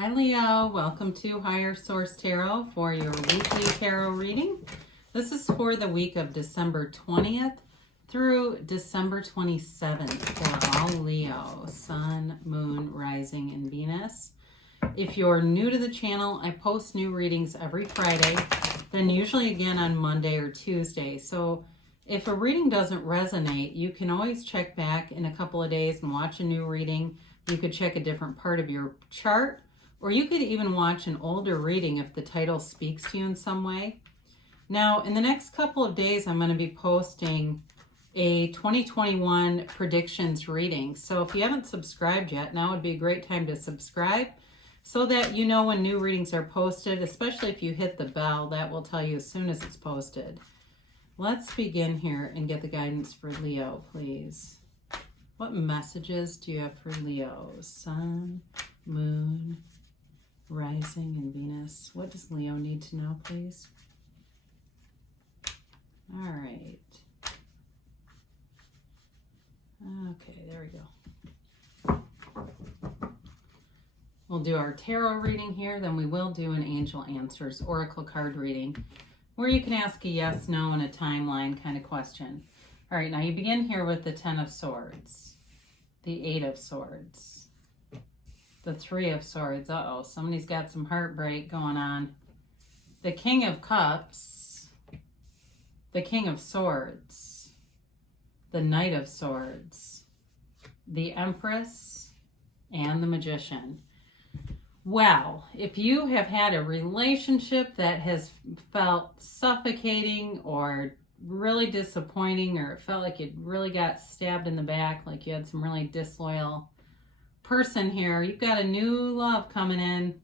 Hi Leo, welcome to Higher Source Tarot for your weekly tarot reading. This is for the week of December 20th through December 27th for all Leo, Sun, Moon, Rising, and Venus. If you're new to the channel, I post new readings every Friday, then usually again on Monday or Tuesday. So if a reading doesn't resonate, you can always check back in a couple of days and watch a new reading. You could check a different part of your chart, or you could even watch an older reading if the title speaks to you in some way. Now, in the next couple of days, I'm going to be posting a 2021 predictions reading. So if you haven't subscribed yet, now would be a great time to subscribe so that you know when new readings are posted, especially if you hit the bell. That will tell you as soon as it's posted. Let's begin here and get the guidance for Leo, please. What messages do you have for Leo? Sun, Moon, Rising, and Venus. What does Leo need to know, please? All right. Okay, there we go. We'll do our tarot reading here, then we will do an Angel Answers Oracle card reading where you can ask a yes, no, and a timeline kind of question. All right, now you begin here with the Ten of Swords, the Eight of Swords, the Three of Swords. Uh-oh, somebody's got some heartbreak going on. The King of Cups, the King of Swords, the Knight of Swords, the Empress, and the Magician. Well, if you have had a relationship that has felt suffocating or really disappointing, or it felt like it really got stabbed in the back, like you had some really disloyal person here, you've got a new love coming in,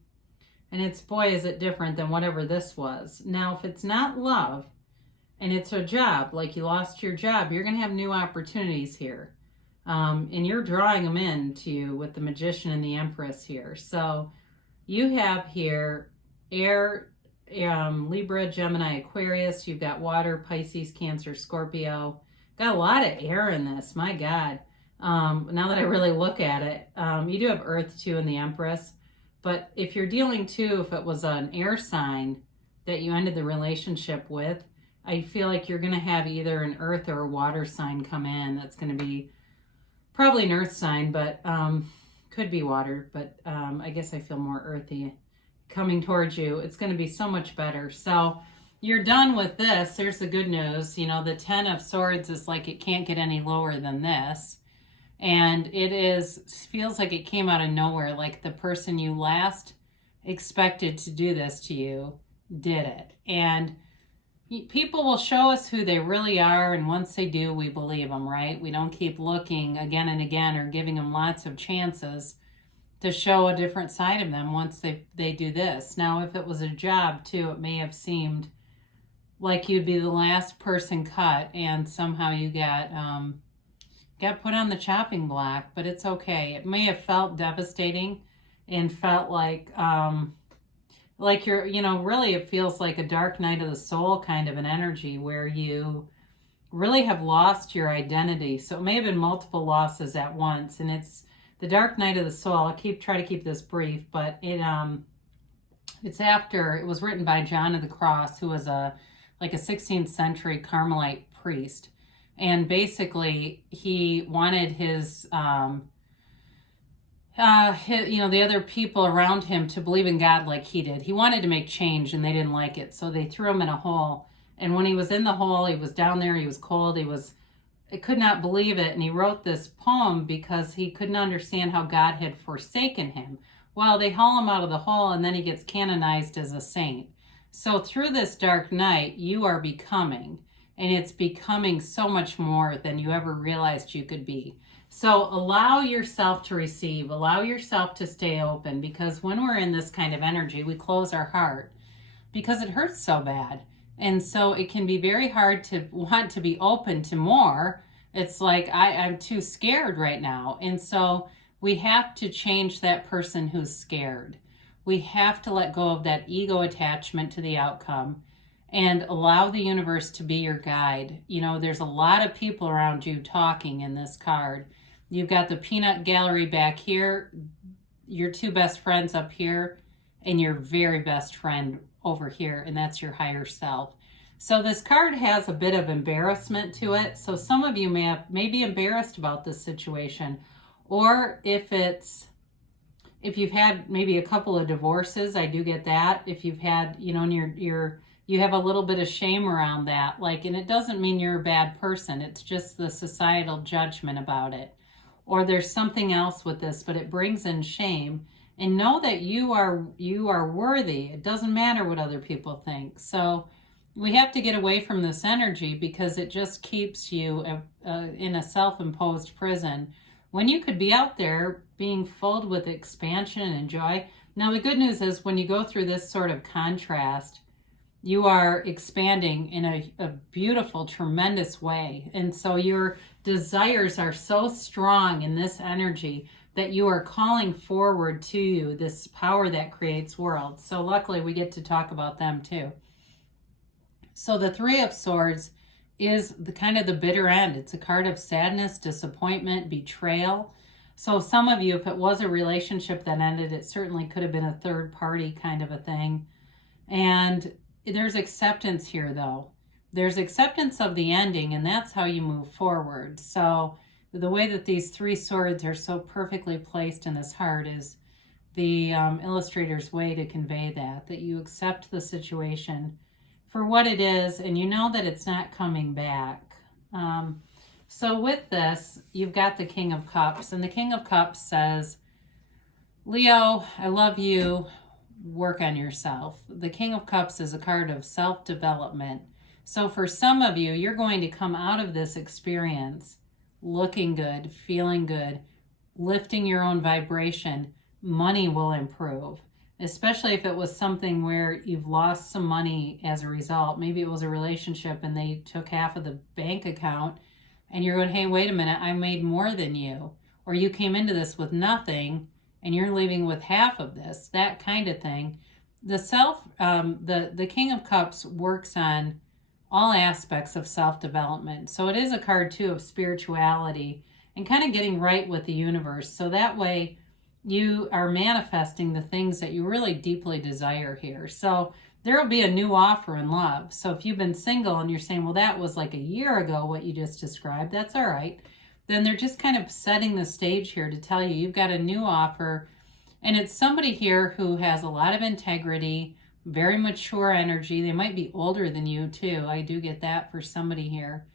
and it's, boy, is it different than whatever this was. Now, if it's not love and it's a job, like you lost your job, you're going to have new opportunities here. And you're drawing them in to you with the Magician and the Empress here. So you have here air, Libra, Gemini, Aquarius. You've got water, Pisces, Cancer, Scorpio. Got a lot of air in this, my God. Now that I really look at it, you do have Earth too in the Empress. But if you're dealing too, if it was an air sign that you ended the relationship with, I feel like you're going to have either an Earth or a water sign come in. That's going to be probably an Earth sign, but could be water. But I guess I feel more earthy coming towards you. It's going to be so much better. So you're done with this. There's the good news. You know, the Ten of Swords is like it can't get any lower than this. And feels like it came out of nowhere, like the person you last expected to do this to you did it. And people will show us who they really are, and once they do, we believe them, right? We don't keep looking again and again or giving them lots of chances to show a different side of them once they do this. Now, if it was a job too, it may have seemed like you'd be the last person cut, and somehow you got put on the chopping block, but it's okay. It may have felt devastating and felt like you're, really it feels like a dark night of the soul kind of an energy where you really have lost your identity. So it may have been multiple losses at once, and it's the dark night of the soul. I'll try to keep this brief, but it was written by John of the Cross, who was a 16th century Carmelite priest. And basically, he wanted the other people around him to believe in God like he did. He wanted to make change, and they didn't like it. So they threw him in a hole. And when he was in the hole, he was down there, he was cold, he could not believe it. And he wrote this poem because he couldn't understand how God had forsaken him. Well, they haul him out of the hole, and then he gets canonized as a saint. So through this dark night, you are becoming. And it's becoming so much more than you ever realized you could be. So allow yourself to receive, allow yourself to stay open, because when we're in this kind of energy, we close our heart because it hurts so bad. And so it can be very hard to want to be open to more. It's like, I'm too scared right now. And so we have to change that person who's scared. We have to let go of that ego attachment to the outcome and allow the universe to be your guide. There's a lot of people around you talking in this card. You've got the peanut gallery back here. your two best friends up here and your very best friend over here, and that's your higher self. So this card has a bit of embarrassment to it. So some of you may be embarrassed about this situation, or if you've had maybe a couple of divorces, I do get that. If you've had, and you have a little bit of shame around that, and it doesn't mean you're a bad person. It's just the societal judgment about it. Or there's something else with this, but it brings in shame. And know that you are worthy. It doesn't matter what other people think. So we have to get away from this energy because it just keeps you in a self-imposed prison when you could be out there being filled with expansion and joy. Now, the good news is when you go through this sort of contrast, you are expanding in a beautiful, tremendous way. And so your desires are so strong in this energy that you are calling forward to you this power that creates worlds. So luckily we get to talk about them too. So the Three of Swords is the kind of the bitter end. It's a card of sadness, disappointment, betrayal. So some of you, if it was a relationship that ended, it certainly could have been a third party kind of a thing. And there's acceptance here though. There's acceptance of the ending, and that's how you move forward. So the way that these three swords are so perfectly placed in this heart is the illustrator's way to convey that you accept the situation for what it is, and you know that it's not coming back. So with this, you've got the King of Cups, and the King of Cups says, Leo, I love you, work on yourself. The King of Cups is a card of self-development. So for some of you, you're going to come out of this experience looking good, feeling good, lifting your own vibration. Money will improve, especially if it was something where you've lost some money as a result. Maybe it was a relationship and they took half of the bank account and you're going, hey, wait a minute, I made more than you. Or you came into this with nothing and you're leaving with half of this, that kind of thing. The King of Cups works on all aspects of self-development. So it is a card too of spirituality and kind of getting right with the universe. So that way you are manifesting the things that you really deeply desire here. So there will be a new offer in love. So if you've been single and you're saying, well, that was like a year ago, what you just described, that's all right. Then they're just kind of setting the stage here to tell you you've got a new offer. And it's somebody here who has a lot of integrity, very mature energy. They might be older than you too. I do get that for somebody here.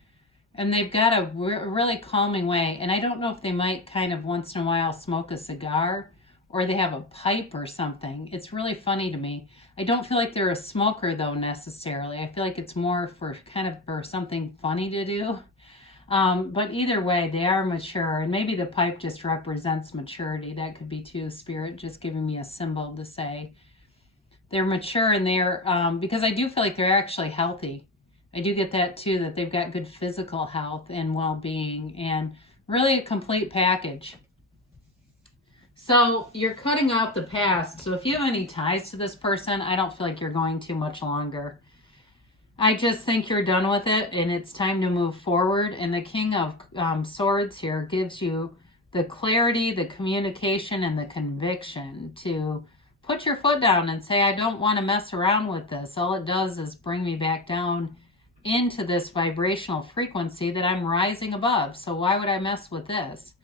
And they've got a really calming way. And I don't know if they might kind of once in a while smoke a cigar or they have a pipe or something. It's really funny to me. I don't feel like they're a smoker though necessarily. I feel like it's more for something funny to do. But either way, they are mature, and maybe the pipe just represents maturity. That could be too, Spirit just giving me a symbol to say they're mature, and they're, because I do feel like they're actually healthy. I do get that too, that they've got good physical health and well-being, and really a complete package. So you're cutting out the past. So if you have any ties to this person, I don't feel like you're going too much longer. I just think you're done with it and it's time to move forward. And the King of Swords here gives you the clarity, the communication, and the conviction to put your foot down and say, I don't want to mess around with this. All it does is bring me back down into this vibrational frequency that I'm rising above. So why would I mess with this?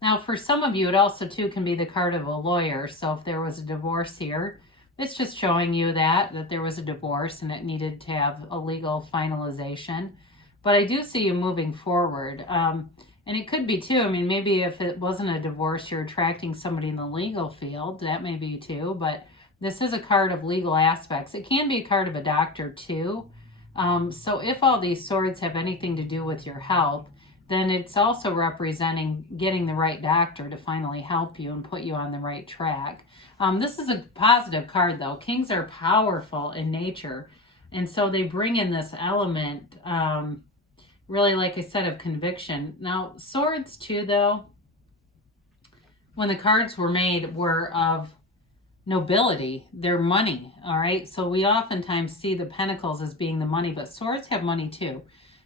Now, for some of you, it also too can be the card of a lawyer. So if there was a divorce here, it's just showing you that there was a divorce and it needed to have a legal finalization. But I do see you moving forward. And it could be too, I mean, maybe if it wasn't a divorce, you're attracting somebody in the legal field. That may be too, but this is a card of legal aspects. It can be a card of a doctor too. So if all these swords have anything to do with your health, then it's also representing getting the right doctor to finally help you and put you on the right track. This is a positive card though. Kings are powerful in nature. And so they bring in this element, really, like I said, of conviction. Now, swords too though, when the cards were made, were of nobility. They're money, all right? So we oftentimes see the pentacles as being the money, but swords have money too.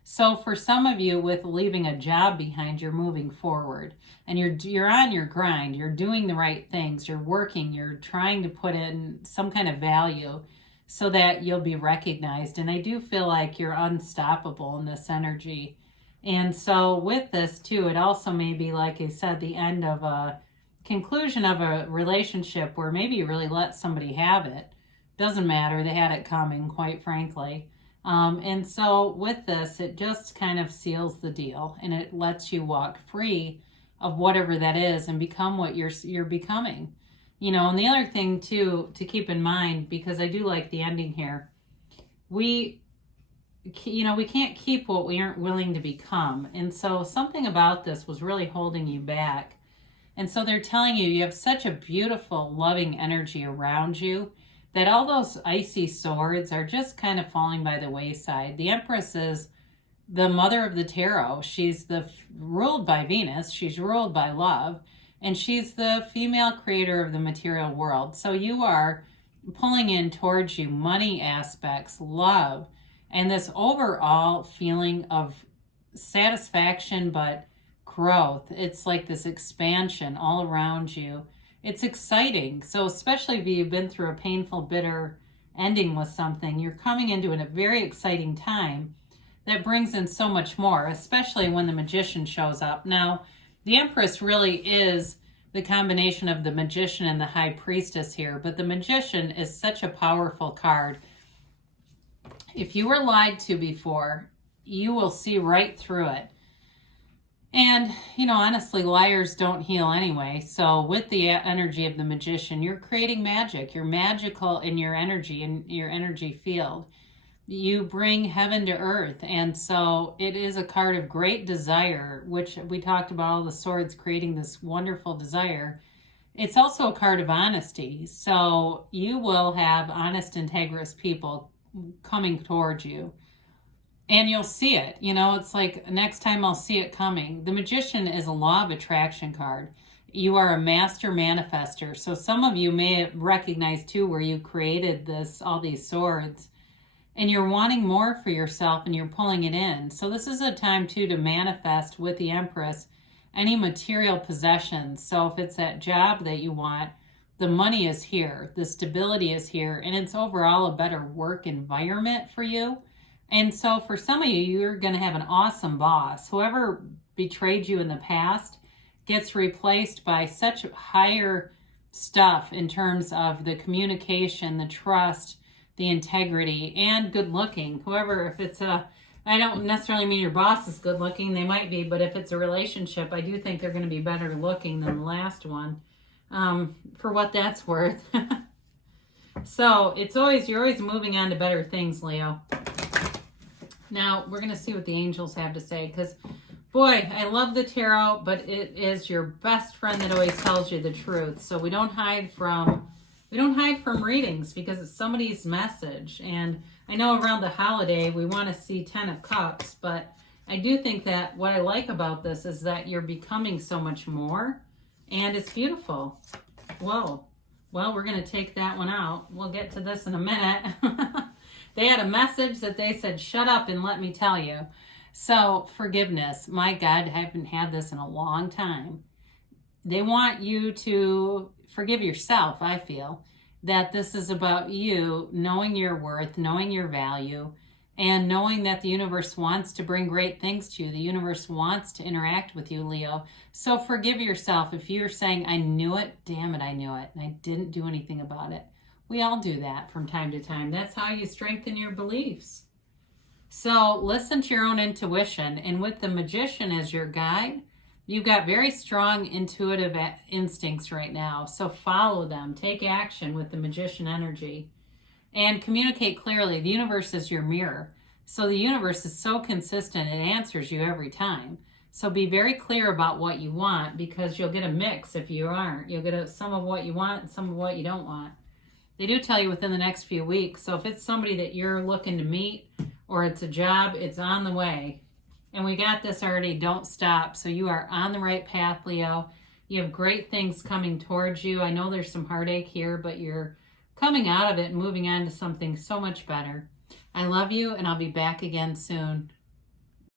So for some of you, with leaving a job behind, you're moving forward and you're on your grind. You're doing the right things. You're working. You're trying to put in some kind of value so that you'll be recognized. And I do feel like you're unstoppable in this energy. And so with this too, it also may be, like I said, the end of a conclusion of a relationship where maybe you really let somebody have it. Doesn't matter. They had it coming, quite frankly. And so with this, it just kind of seals the deal and it lets you walk free of whatever that is and become what you're becoming. And the other thing too, to keep in mind, because I do like the ending here, we can't keep what we aren't willing to become. And so something about this was really holding you back. And so they're telling you, you have such a beautiful, loving energy around you that all those icy swords are just kind of falling by the wayside. The Empress is the mother of the tarot. She's ruled by Venus. She's ruled by love. And she's the female creator of the material world. So you are pulling in towards you money aspects, love, and this overall feeling of satisfaction, but growth. It's like this expansion all around you. It's exciting. So especially if you've been through a painful, bitter ending with something, you're coming into a very exciting time that brings in so much more, especially when the Magician shows up. Now, the Empress really is the combination of the Magician and the High Priestess here, but the Magician is such a powerful card. If you were lied to before, you will see right through it. And, honestly, liars don't heal anyway. So with the energy of the Magician, you're creating magic. You're magical in your energy field. You bring heaven to earth. And so it is a card of great desire, which we talked about all the swords creating this wonderful desire. It's also a card of honesty. So you will have honest, integrous people coming towards you. And you'll see it. It's like next time I'll see it coming. The Magician is a law of attraction card. You are a master manifester. So some of you may recognize too where you created all these swords. And you're wanting more for yourself and you're pulling it in. So this is a time too to manifest with the Empress any material possessions. So if it's that job that you want, the money is here. The stability is here. And it's overall a better work environment for you. And so for some of you, you're going to have an awesome boss. Whoever betrayed you in the past gets replaced by such higher stuff in terms of the communication, the trust, the integrity, and good looking. Whoever, if it's I don't necessarily mean your boss is good looking. They might be, but if it's a relationship, I do think they're going to be better looking than the last one, for what that's worth. So you're always moving on to better things, Leo. Now, we're going to see what the angels have to say, because, boy, I love the tarot, but it is your best friend that always tells you the truth. So we don't hide from readings because it's somebody's message. And I know around the holiday, we want to see 10 of Cups, but I do think that what I like about this is that you're becoming so much more, and it's beautiful. Whoa. Well, we're going to take that one out. We'll get to this in a minute. They had a message that they said, shut up and let me tell you. So forgiveness. My God, I haven't had this in a long time. They want you to forgive yourself, I feel. That this is about you knowing your worth, knowing your value, and knowing that the universe wants to bring great things to you. The universe wants to interact with you, Leo. So forgive yourself. If you're saying, I knew it, damn it, I knew it, and I didn't do anything about it. We all do that from time to time. That's how you strengthen your beliefs. So listen to your own intuition. And with the Magician as your guide, you've got very strong intuitive instincts right now. So follow them. Take action with the Magician energy. And communicate clearly. The universe is your mirror. So the universe is so consistent, it answers you every time. So be very clear about what you want, because you'll get a mix if you aren't. You'll get some of what you want and some of what you don't want. They do tell you within the next few weeks. So if it's somebody that you're looking to meet or it's a job, it's on the way. And we got this already. Don't stop. So you are on the right path, Leo. You have great things coming towards you. I know there's some heartache here, but you're coming out of it and moving on to something so much better. I love you, and I'll be back again soon.